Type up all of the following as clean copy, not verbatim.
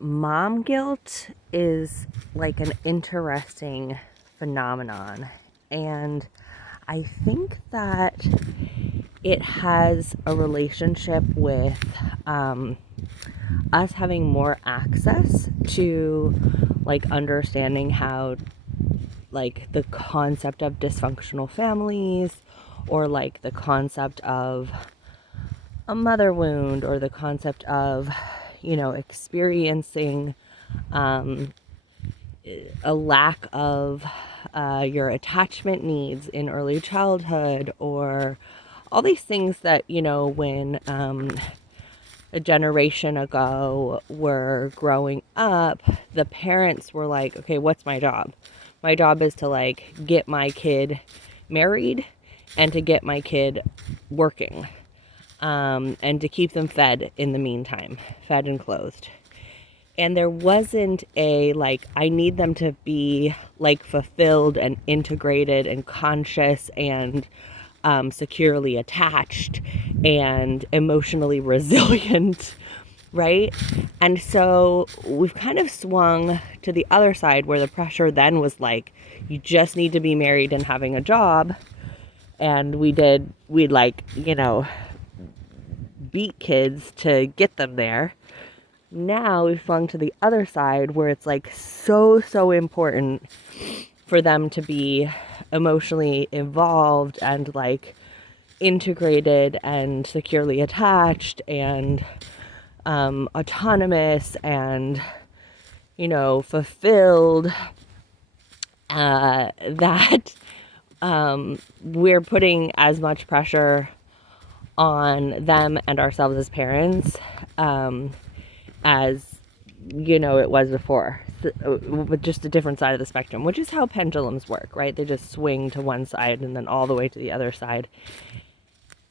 Mom guilt is like an interesting phenomenon. And I think that it has a relationship with um, us having more access to like understanding how like the concept of dysfunctional families or like the concept of a mother wound or the concept of experiencing um, a lack of your attachment needs in early childhood, or all these things that, when a generation ago were growing up, the parents were like, okay, what's my job? My job is to like get my kid married and to get my kid working, and to keep them fed in the meantime, fed and clothed. And there wasn't a like, I need them to be like fulfilled and integrated and conscious and securely attached and emotionally resilient, right? And so we've kind of swung to the other side where the pressure then was like, you just need to be married and having a job. And we like, beat kids to get them there. Now we've swung to the other side where it's like so important for them to be emotionally involved and like integrated and securely attached and autonomous and fulfilled, that we're putting as much pressure on them and ourselves as parents, as it was before, with just a different side of the spectrum, which is how pendulums work, right? They just swing to one side and then all the way to the other side.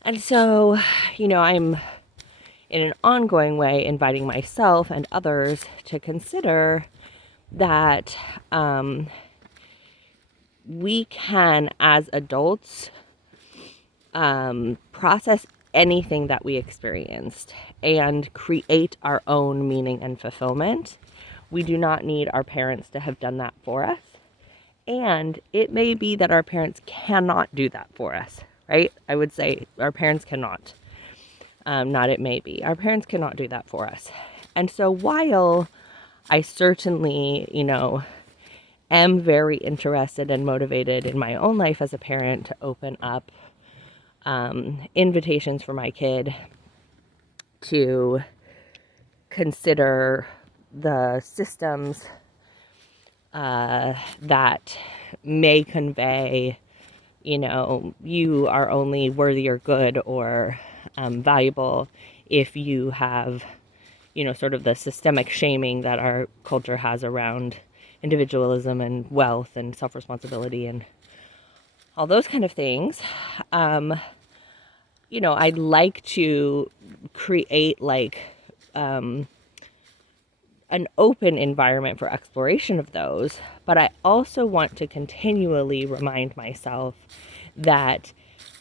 And so, I'm in an ongoing way inviting myself and others to consider that we can, as adults, process anything that we experienced and create our own meaning and fulfillment. We do not need our parents to have done that for us. And it may be that our parents cannot do that for us, right? I would say our parents cannot. Not it may be. Our parents cannot do that for us. And so while I certainly, am very interested and motivated in my own life as a parent to open up invitations for my kid to consider the systems that may convey, you are only worthy or good or valuable if you have, sort of the systemic shaming that our culture has around individualism and wealth and self-responsibility and all those kind of things. I'd like to create like an open environment for exploration of those, but I also want to continually remind myself that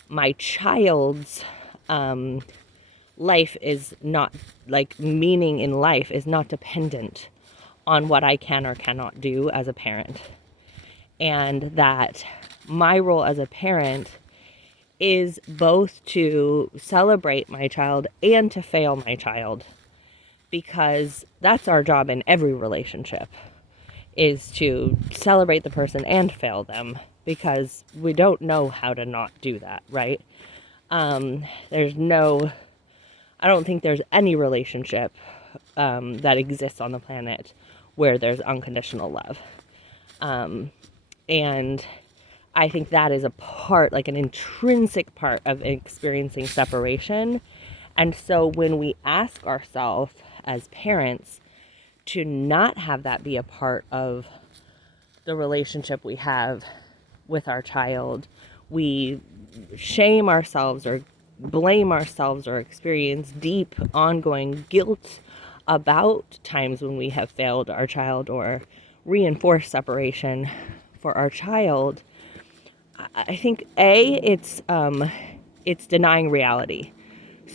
my child's life is not, like, meaning in life is not dependent on what I can or cannot do as a parent. And that my role as a parent is both to celebrate my child and to fail my child, because that's our job in every relationship, is to celebrate the person and fail them, because we don't know how to not do that, right? I don't think there's any relationship that exists on the planet where there's unconditional love. And I think that is a part, like an intrinsic part of experiencing separation. And so when we ask ourselves as parents to not have that be a part of the relationship we have with our child, we shame ourselves or blame ourselves or experience deep ongoing guilt about times when we have failed our child or reinforced separation for our child. I think it's denying reality.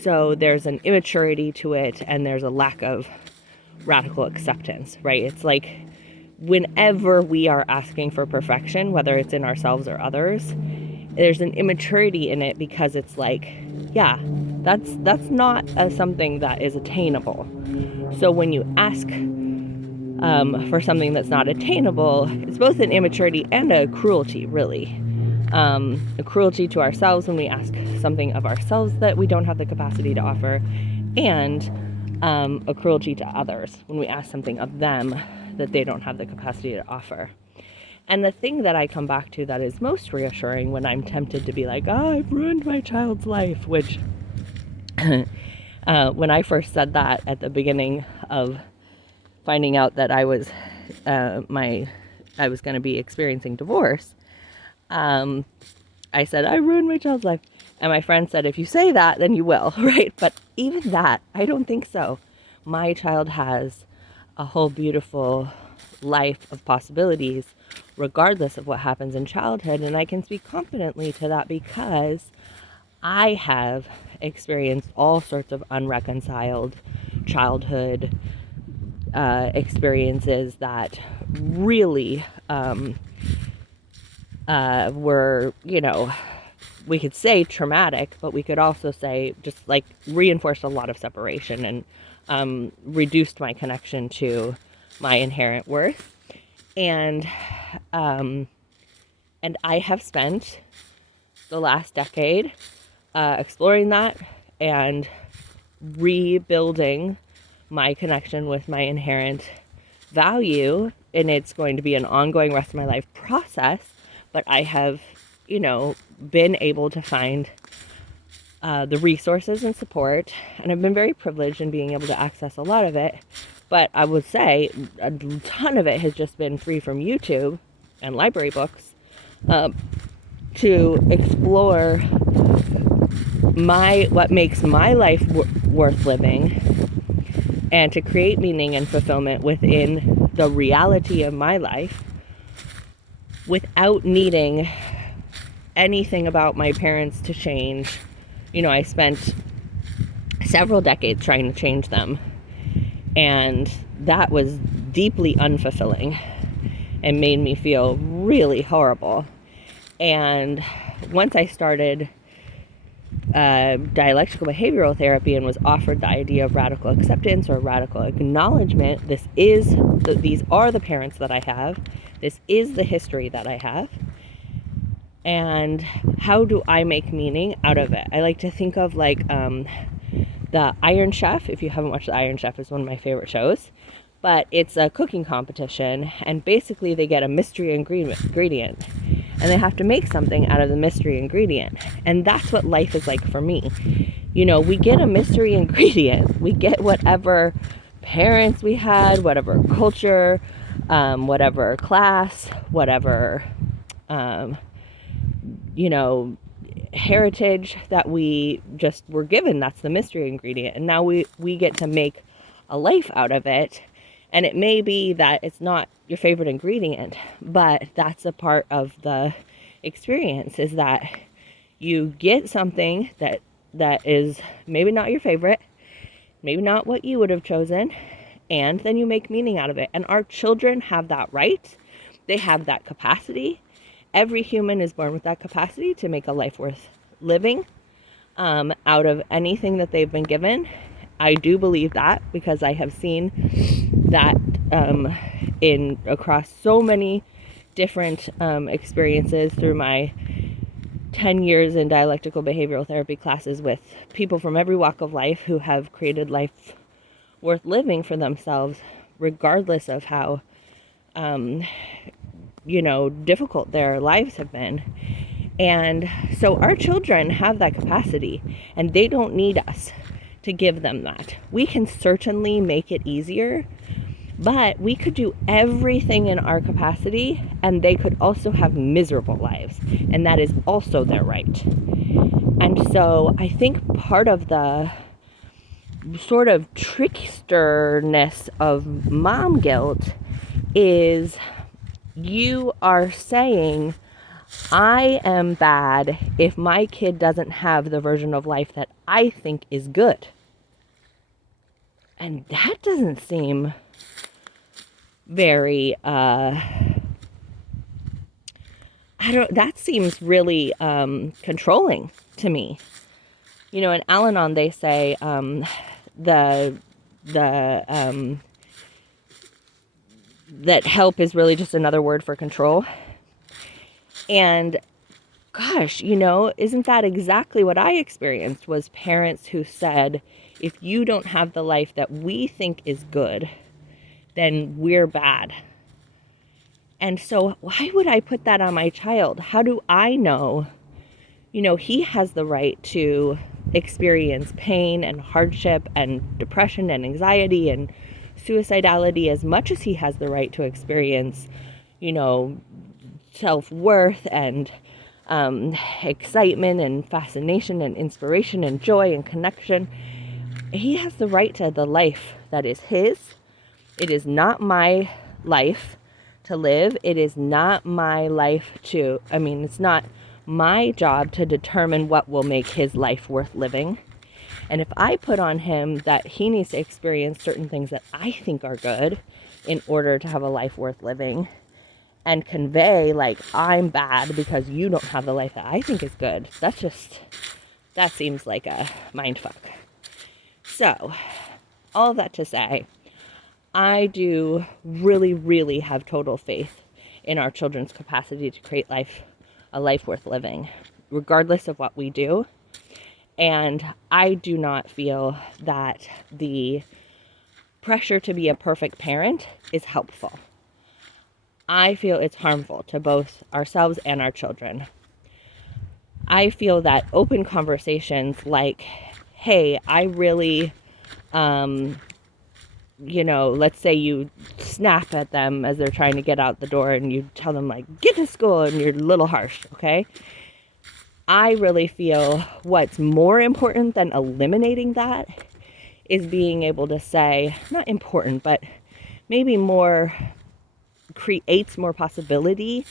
So there's an immaturity to it, and there's a lack of radical acceptance, right? It's like whenever we are asking for perfection, whether it's in ourselves or others, there's an immaturity in it, because it's like, yeah, that's not something that is attainable. So when you ask for something that's not attainable, it's both an immaturity and a cruelty, really. A cruelty to ourselves when we ask something of ourselves that we don't have the capacity to offer, and a cruelty to others when we ask something of them that they don't have the capacity to offer. And the thing that I come back to that is most reassuring when I'm tempted to be like, oh, I've ruined my child's life, which when I first said that at the beginning of finding out that I was going to be experiencing divorce, I said, I ruined my child's life. And my friend said, if you say that, then you will, right? But even that, I don't think so. My child has a whole beautiful life of possibilities, regardless of what happens in childhood. And I can speak confidently to that because I have experienced all sorts of unreconciled childhood experiences that really were, we could say traumatic, but we could also say just like reinforced a lot of separation and reduced my connection to my inherent worth. And I have spent the last decade exploring that and rebuilding my connection with my inherent value. And it's going to be an ongoing rest of my life process. But I have, been able to find the resources and support. And I've been very privileged in being able to access a lot of it. But I would say a ton of it has just been free from YouTube and library books to explore what makes my life worth living, and to create meaning and fulfillment within the reality of my life without needing anything about my parents to change. I spent several decades trying to change them, and that was deeply unfulfilling and made me feel really horrible. And once I started dialectical behavioral therapy and was offered the idea of radical acceptance or radical acknowledgement, these are the parents that I have. This is the history that I have. And how do I make meaning out of it? I like to think of like the Iron Chef. If you haven't watched the Iron Chef, it's one of my favorite shows. But it's a cooking competition, and basically they get a mystery ingredient. And they have to make something out of the mystery ingredient. And that's what life is like for me. We get a mystery ingredient. We get whatever parents we had, whatever culture, whatever class, whatever, heritage that we just were given. That's the mystery ingredient. And now we get to make a life out of it. And it may be that it's not your favorite ingredient, but that's a part of the experience, is that you get something that is maybe not your favorite, maybe not what you would have chosen, and then you make meaning out of it. And our children have that right. They have that capacity. Every human is born with that capacity to make a life worth living out of anything that they've been given. I do believe that because I have seen that across so many different experiences through my 10 years in dialectical behavioral therapy classes with people from every walk of life who have created life worth living for themselves, regardless of how difficult their lives have been. And so our children have that capacity, and they don't need us to give them that. We can certainly make it easier, but we could do everything in our capacity, and they could also have miserable lives, and that is also their right. And so I think part of the sort of tricksterness of mom guilt is you are saying, I am bad if my kid doesn't have the version of life that I think is good. And that doesn't seem very, that seems really controlling to me. You know, in Al-Anon, they say that help is really just another word for control. And gosh, you know, isn't that exactly what I experienced? Was parents who said, if you don't have the life that we think is good, then we're bad. And so why would I put that on my child? How do I know, you know, he has the right to experience pain and hardship and depression and anxiety and suicidality as much as he has the right to experience, you know, self-worth and excitement and fascination and inspiration and joy and connection. He has the right to the life that is his. It is not my life to live. It is not my life to, it's not my job to determine what will make his life worth living. And if I put on him that he needs to experience certain things that I think are good in order to have a life worth living, and convey like I'm bad because you don't have the life that I think is good, that seems like a mind fuck. So, all of that to say, I do really, really have total faith in our children's capacity to create a life worth living, regardless of what we do. And I do not feel that the pressure to be a perfect parent is helpful. I feel it's harmful to both ourselves and our children. I feel that open conversations like, hey, I really, let's say you snap at them as they're trying to get out the door and you tell them like, get to school, and you're a little harsh, okay? I really feel what's more important than eliminating that is being able to say, not important, but maybe more creates more possibility,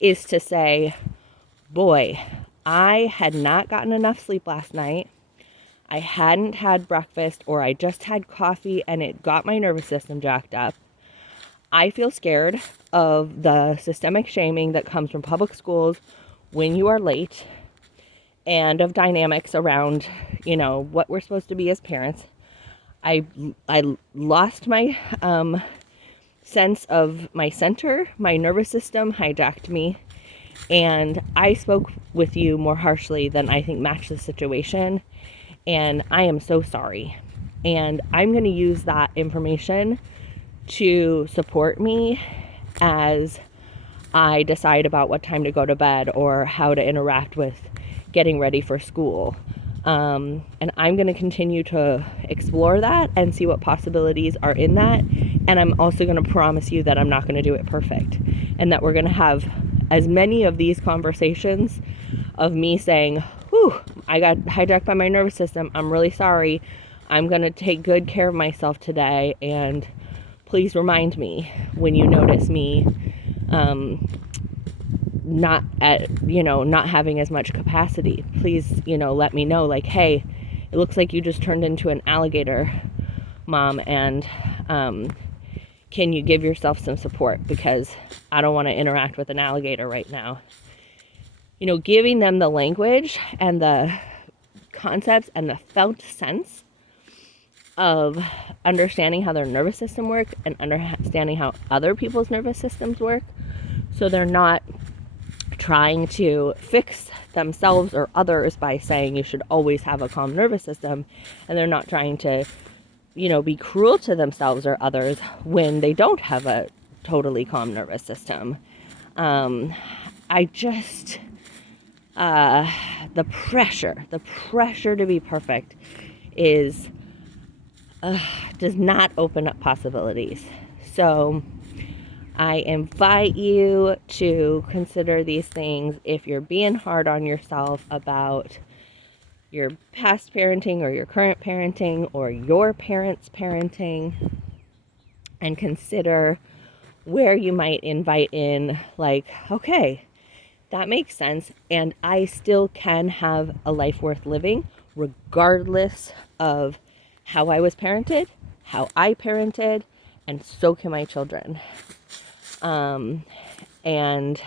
is to say, boy, I had not gotten enough sleep last night. I hadn't had breakfast, or I just had coffee and it got my nervous system jacked up. I feel scared of the systemic shaming that comes from public schools when you are late, and of dynamics around, what we're supposed to be as parents. I lost my sense of my center. My nervous system hijacked me, and I spoke with you more harshly than I think matched the situation, and I am so sorry. And I'm going to use that information to support me as I decide about what time to go to bed or how to interact with getting ready for school. And I'm going to continue to explore that and see what possibilities are in that. And I'm also going to promise you that I'm not going to do it perfect, and that we're going to have as many of these conversations of me saying, whew, I got hijacked by my nervous system. I'm really sorry. I'm going to take good care of myself today. And please remind me when you notice me not having as much capacity. Please, let me know, like, hey, it looks like you just turned into an alligator, Mom, and can you give yourself some support, because I don't want to interact with an alligator right now. Giving them the language and the concepts and the felt sense of understanding how their nervous system works and understanding how other people's nervous systems work, so they're not trying to fix themselves or others by saying you should always have a calm nervous system, and they're not trying to be cruel to themselves or others when they don't have a totally calm nervous system. The pressure to be perfect does not open up possibilities. So I invite you to consider these things if you're being hard on yourself about your past parenting or your current parenting or your parents' parenting, and consider where you might invite in, like, okay, that makes sense, and I still can have a life worth living regardless of how I was parented, how I parented, and so can my children. And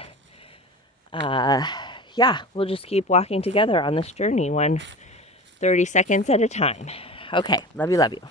yeah, we'll just keep walking together on this journey, 30 seconds at a time. Okay, love you, love you.